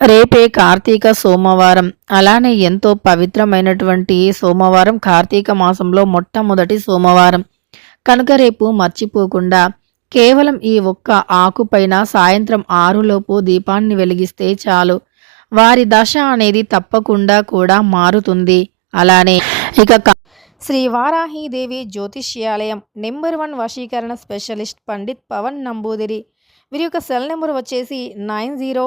రేపే కార్తీక సోమవారం. అలానే ఎంతో పవిత్రమైనటువంటి సోమవారం కార్తీక మాసంలో మొట్టమొదటి సోమవారం. కనుక రేపు మర్చిపోకుండా కేవలం ఈ ఒక్క ఆకుపైన సాయంత్రం ఆరులోపు దీపాన్ని వెలిగిస్తే చాలు. వారి దశ అనేది తప్పకుండా కూడా మారుతుంది. అలానే ఇక శ్రీ వారాహీదేవి జ్యోతిష్యాలయం నెంబర్ వన్ వశీకరణ స్పెషలిస్ట్ పండిత్ పవన్ నంబూదిరి. వీరి యొక్క సెల్ నెంబర్ వచ్చేసి nine zero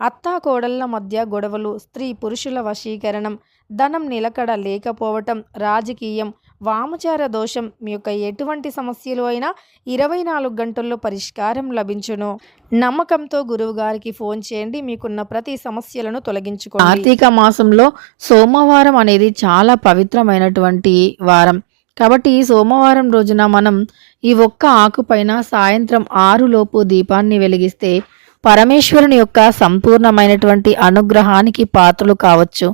అత్తా కోడళ్ళ మధ్య గొడవలు స్త్రీ పురుషుల వశీకరణం ధనం నిలకడ లేకపోవటం రాజకీయం వామచార దోషం మీ యొక్క ఎటువంటి సమస్యలు అయినా ఇరవై నాలుగు గంటల్లో పరిష్కారం లభించును. నమ్మకంతో గురువు గారికి ఫోన్ చేయండి. మీకున్న ప్రతి సమస్యలను తొలగించుకోండి. కార్తీక మాసంలో సోమవారం అనేది చాలా పవిత్రమైనటువంటి వారం. కాబట్టి ఈ సోమవారం రోజున మనం ఈ ఒక్క ఆకుపైన సాయంత్రం ఆరులోపు దీపాన్ని వెలిగిస్తే పరమేశ్వరుని యొక్క సంపూర్ణమైనటువంటి అనుగ్రహానికి పాత్రలు కావచ్చు.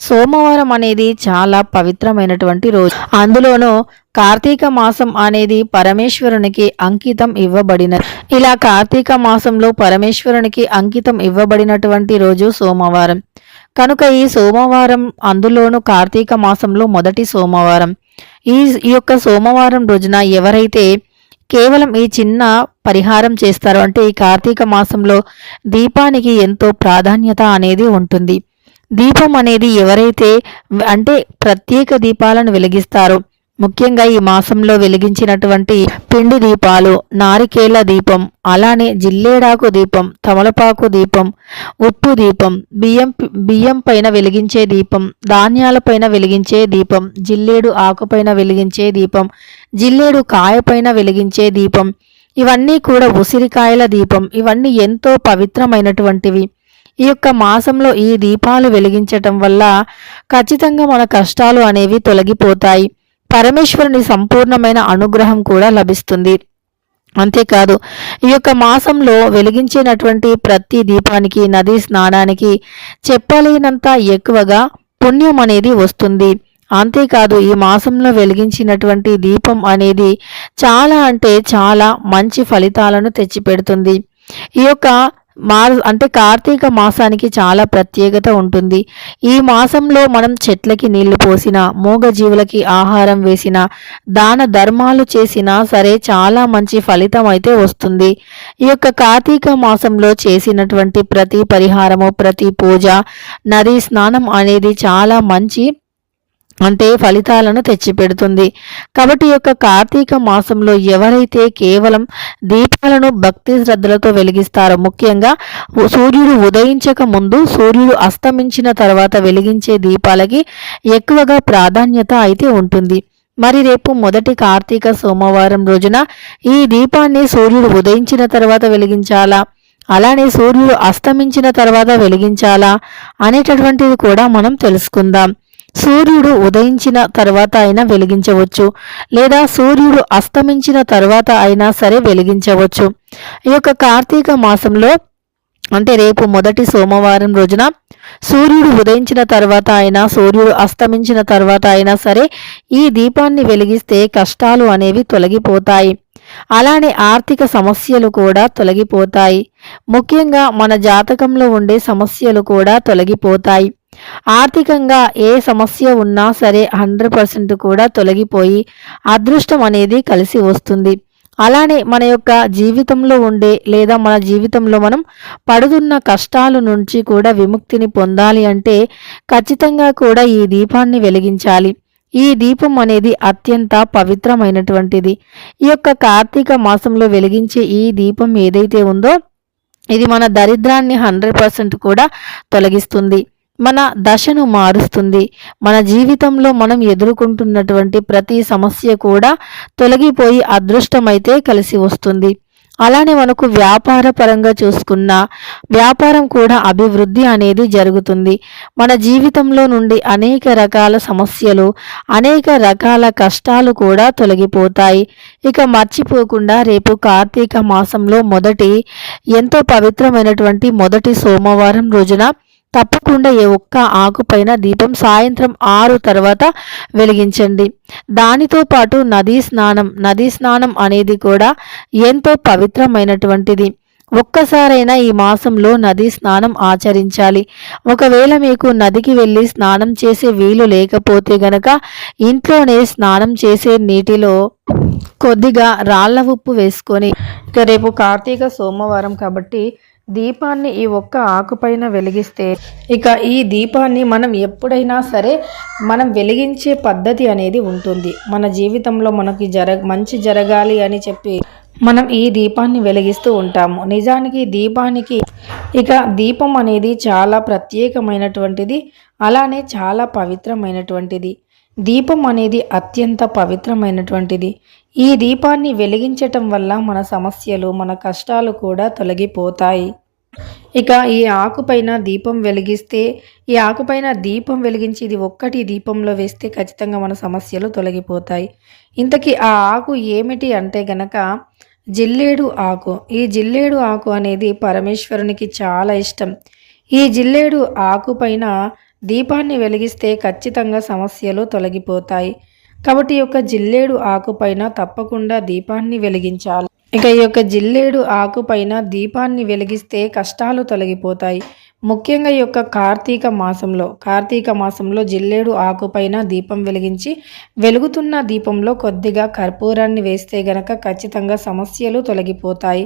సోమవారం అనేది చాలా పవిత్రమైనటువంటి రోజు. అందులోనూ కార్తీక మాసం అనేది పరమేశ్వరునికి అంకితం ఇవ్వబడిన ఇలా కార్తీక మాసంలో పరమేశ్వరునికి అంకితం ఇవ్వబడినటువంటి రోజు సోమవారం. కనుక ఈ సోమవారం అందులోనూ కార్తీక మాసంలో మొదటి సోమవారం. ఈ ఈ యొక్క సోమవారం రోజున ఎవరైతే కేవలం ఈ చిన్న పరిహారం చేస్తారు. అంటే ఈ కార్తీక మాసంలో దీపానికి ఎంతో ప్రాధాన్యత అనేది ఉంటుంది. దీపం అనేది ఎవరైతే అంటే ప్రత్యేక దీపాలను వెలిగిస్తారో ముఖ్యంగా ఈ మాసంలో వెలిగించినటువంటి పిండి దీపాలు నారికేళ్ళ దీపం అలానే జిల్లేడాకు దీపం తమలపాకు దీపం ఉప్పు దీపం బియ్యం బియ్యం పైన వెలిగించే దీపం ధాన్యాల పైన వెలిగించే దీపం జిల్లేడు ఆకుపైన వెలిగించే దీపం జిల్లేడు కాయపైన వెలిగించే దీపం ఇవన్నీ కూడా ఉసిరికాయల దీపం ఇవన్నీ ఎంతో పవిత్రమైనటువంటివి. ఈ యొక్క మాసంలో ఈ దీపాలు వెలిగించటం వల్ల ఖచ్చితంగా మన కష్టాలు అనేవి తొలగిపోతాయి. పరమేశ్వరుని సంపూర్ణమైన అనుగ్రహం కూడా లభిస్తుంది. అంతేకాదు ఈ యొక్క మాసంలో వెలిగించినటువంటి ప్రతి దీపానికి నదీ స్నానానికి చెప్పలేనంత ఎక్కువగా పుణ్యం అనేది వస్తుంది. అంతేకాదు ఈ మాసంలో వెలిగించినటువంటి దీపం అనేది చాలా అంటే చాలా మంచి ఫలితాలను తెచ్చిపెడుతుంది. ఈ యొక్క మా అంటే కార్తీక మాసానికి చాలా ప్రత్యేకత ఉంటుంది. ఈ మాసంలో మనం చెట్లకి నీళ్ళు పోసిన మూగజీవులకి ఆహారం వేసిన దాన ధర్మాలు చేసినా సరే చాలా మంచి ఫలితం అయితే వస్తుంది. ఈ యొక్క కార్తీక మాసంలో చేసినటువంటి ప్రతి పరిహారము ప్రతి పూజ నది స్నానం అనేది చాలా మంచి అంటే ఫలితాలను తెచ్చిపెడుతుంది. కాబట్టి యొక్క కార్తీక మాసంలో ఎవరైతే కేవలం దీపాలను భక్తి శ్రద్ధలతో వెలిగిస్తారో ముఖ్యంగా సూర్యుడు ఉదయించక ముందు సూర్యుడు అస్తమించిన తర్వాత వెలిగించే దీపాలకి ఎక్కువగా ప్రాధాన్యత అయితే ఉంటుంది. మరి రేపు మొదటి కార్తీక సోమవారం రోజున ఈ దీపాన్ని సూర్యుడు ఉదయించిన తర్వాత వెలిగించాలా? అలానే సూర్యుడు అస్తమించిన తర్వాత వెలిగించాలా? అనేటటువంటిది కూడా మనం తెలుసుకుందాం. సూర్యుడు ఉదయించిన తర్వాత అయినా వెలిగించవచ్చు లేదా సూర్యుడు అస్తమించిన తర్వాత అయినా సరే వెలిగించవచ్చు. ఈ యొక్క కార్తీక మాసంలో అంటే రేపు మొదటి సోమవారం రోజున సూర్యుడు ఉదయించిన తర్వాత అయినా సూర్యుడు అస్తమించిన తర్వాత అయినా సరే ఈ దీపాన్ని వెలిగిస్తే కష్టాలు అనేవి తొలగిపోతాయి. అలానే ఆర్థిక సమస్యలు కూడా తొలగిపోతాయి. ముఖ్యంగా మన జాతకంలో ఉండే సమస్యలు కూడా తొలగిపోతాయి. ఆర్థికంగా ఏ సమస్య ఉన్నా సరే హండ్రెడ్ పర్సెంట్ కూడా తొలగిపోయి అదృష్టం అనేది కలిసి వస్తుంది. అలానే మన యొక్క జీవితంలో ఉండే లేదా మన జీవితంలో మనం పడుతున్న కష్టాల నుంచి కూడా విముక్తిని పొందాలి అంటే ఖచ్చితంగా కూడా ఈ దీపాన్ని వెలిగించాలి. ఈ దీపం అనేది అత్యంత పవిత్రమైనటువంటిది. ఈ యొక్క కార్తీక మాసంలో వెలిగించే ఈ దీపం ఏదైతే ఉందో ఇది మన దరిద్రాన్ని హండ్రెడ్ పర్సెంట్ కూడా తొలగిస్తుంది. మన దశను మారుస్తుంది. మన జీవితంలో మనం ఎదుర్కొంటున్నటువంటి ప్రతి సమస్య కూడా తొలగిపోయి అదృష్టమైతే కలిసి వస్తుంది. అలానే మనకు వ్యాపార పరంగా చూసుకున్న వ్యాపారం కూడా అభివృద్ధి అనేది జరుగుతుంది. మన జీవితంలో నుండి అనేక రకాల సమస్యలు అనేక రకాల కష్టాలు కూడా తొలగిపోతాయి. ఇక మర్చిపోకుండా రేపు కార్తీక మాసంలో మొదటి ఎంతో పవిత్రమైనటువంటి మొదటి సోమవారం రోజున తప్పకుండా ఏ ఒక్క ఆకుపైన దీపం సాయంత్రం ఆరు తర్వాత వెలిగించండి. దానితో పాటు నదీ స్నానం నదీ స్నానం అనేది కూడా ఎంతో పవిత్రమైనటువంటిది. ఒక్కసారైనా ఈ మాసంలో నదీ స్నానం ఆచరించాలి. ఒకవేళ మీకు నదికి వెళ్ళి స్నానం చేసే వీలు లేకపోతే గనక ఇంట్లోనే స్నానం చేసే నీటిలో కొద్దిగా రాళ్ళ ఉప్పు వేసుకొని ఇక రేపు కార్తీక సోమవారం కాబట్టి దీపాన్ని ఈ ఒక్క ఆకుపైన వెలిగిస్తే ఇక ఈ దీపాన్ని మనం ఎప్పుడైనా సరే మనం వెలిగించే పద్ధతి అనేది ఉంటుంది. మన జీవితంలో మనకి జర మంచి జరగాలి అని చెప్పి మనం ఈ దీపాన్ని వెలిగిస్తూ ఉంటాము. నిజానికి దీపానికి ఇక దీపం అనేది చాలా ప్రత్యేకమైనటువంటిది అలానే చాలా పవిత్రమైనటువంటిది. దీపం అనేది అత్యంత పవిత్రమైనటువంటిది. ఈ దీపాన్ని వెలిగించటం వల్ల మన సమస్యలు మన కష్టాలు కూడా తొలగిపోతాయి. ఇక ఈ ఆకుపైన దీపం వెలిగిస్తే ఈ ఆకుపైన దీపం వెలిగించి ఇది ఒక్కటి దీపంలో వేస్తే ఖచ్చితంగా మన సమస్యలు తొలగిపోతాయి. ఇంతకీ ఆ ఆకు ఏమిటి అంటే గనక జిల్లేడు ఆకు. ఈ జిల్లేడు ఆకు అనేది పరమేశ్వరునికి చాలా ఇష్టం. ఈ జిల్లేడు ఆకు పైన దీపాన్ని వెలిగిస్తే ఖచ్చితంగా సమస్యలు తొలగిపోతాయి. కాబట్టి ఈ యొక్క జిల్లేడు ఆకుపైన తప్పకుండా దీపాన్ని వెలిగించాలి. ఇక ఈ యొక్క జిల్లేడు ఆకుపైన దీపాన్ని వెలిగిస్తే కష్టాలు తొలగిపోతాయి. ముఖ్యంగా ఈ యొక్క కార్తీక మాసంలో కార్తీక మాసంలో జిల్లేడు ఆకుపైన దీపం వెలిగించి వెలుగుతున్న దీపంలో కొద్దిగా కర్పూరాన్ని వేస్తే గనక ఖచ్చితంగా సమస్యలు తొలగిపోతాయి.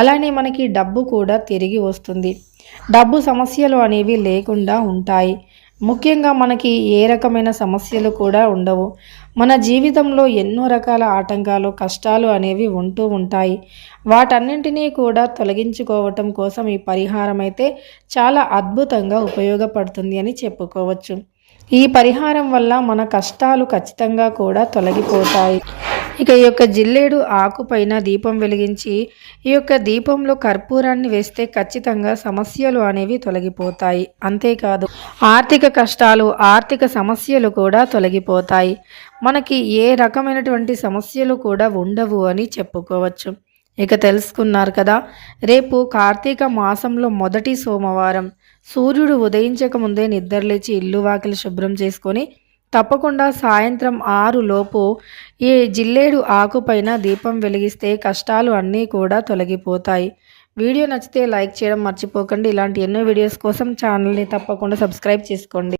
అలానే మనకి డబ్బు కూడా తిరిగి వస్తుంది. డబ్బు సమస్యలు అనేవి లేకుండా ఉంటాయి. ముఖ్యంగా మనకి ఏ రకమైన సమస్యలు కూడా ఉండవు. మన జీవితంలో ఎన్నో రకాల ఆటంకాలు కష్టాలు అనేవి ఉంటూ ఉంటాయి. వాటన్నింటినీ కూడా తొలగించుకోవటం కోసం ఈ పరిహారం అయితే చాలా అద్భుతంగా ఉపయోగపడుతుంది అని చెప్పుకోవచ్చు. ఈ పరిహారం వల్ల మన కష్టాలు ఖచ్చితంగా కూడా తొలగిపోతాయి. ఇక ఈ యొక్క జిల్లేడు ఆకుపైన దీపం వెలిగించి ఈ యొక్క దీపంలో కర్పూరాన్ని వేస్తే ఖచ్చితంగా సమస్యలు అనేవి తొలగిపోతాయి. అంతేకాదు ఆర్థిక కష్టాలు ఆర్థిక సమస్యలు కూడా తొలగిపోతాయి. మనకి ఏ రకమైనటువంటి సమస్యలు కూడా ఉండవు అని చెప్పుకోవచ్చు. ఇక తెలుసుకున్నారు కదా రేపు కార్తీక మాసంలో మొదటి సోమవారం. సూర్యుడు ఉదయించక ముందే నిద్రలేచి ఇల్లు వాకిలి శుభ్రం చేసుకొని తప్పకుండా సాయంత్రం ఆరు లోపు ఈ జిల్లేడు ఆకుపైన దీపం వెలిగిస్తే కష్టాలు అన్నీ కూడా తొలగిపోతాయి. వీడియో నచ్చితే లైక్ చేయడం మర్చిపోకండి. ఇలాంటి ఎన్నో వీడియోస్ కోసం ఛానల్ని తప్పకుండా సబ్స్క్రైబ్ చేసుకోండి.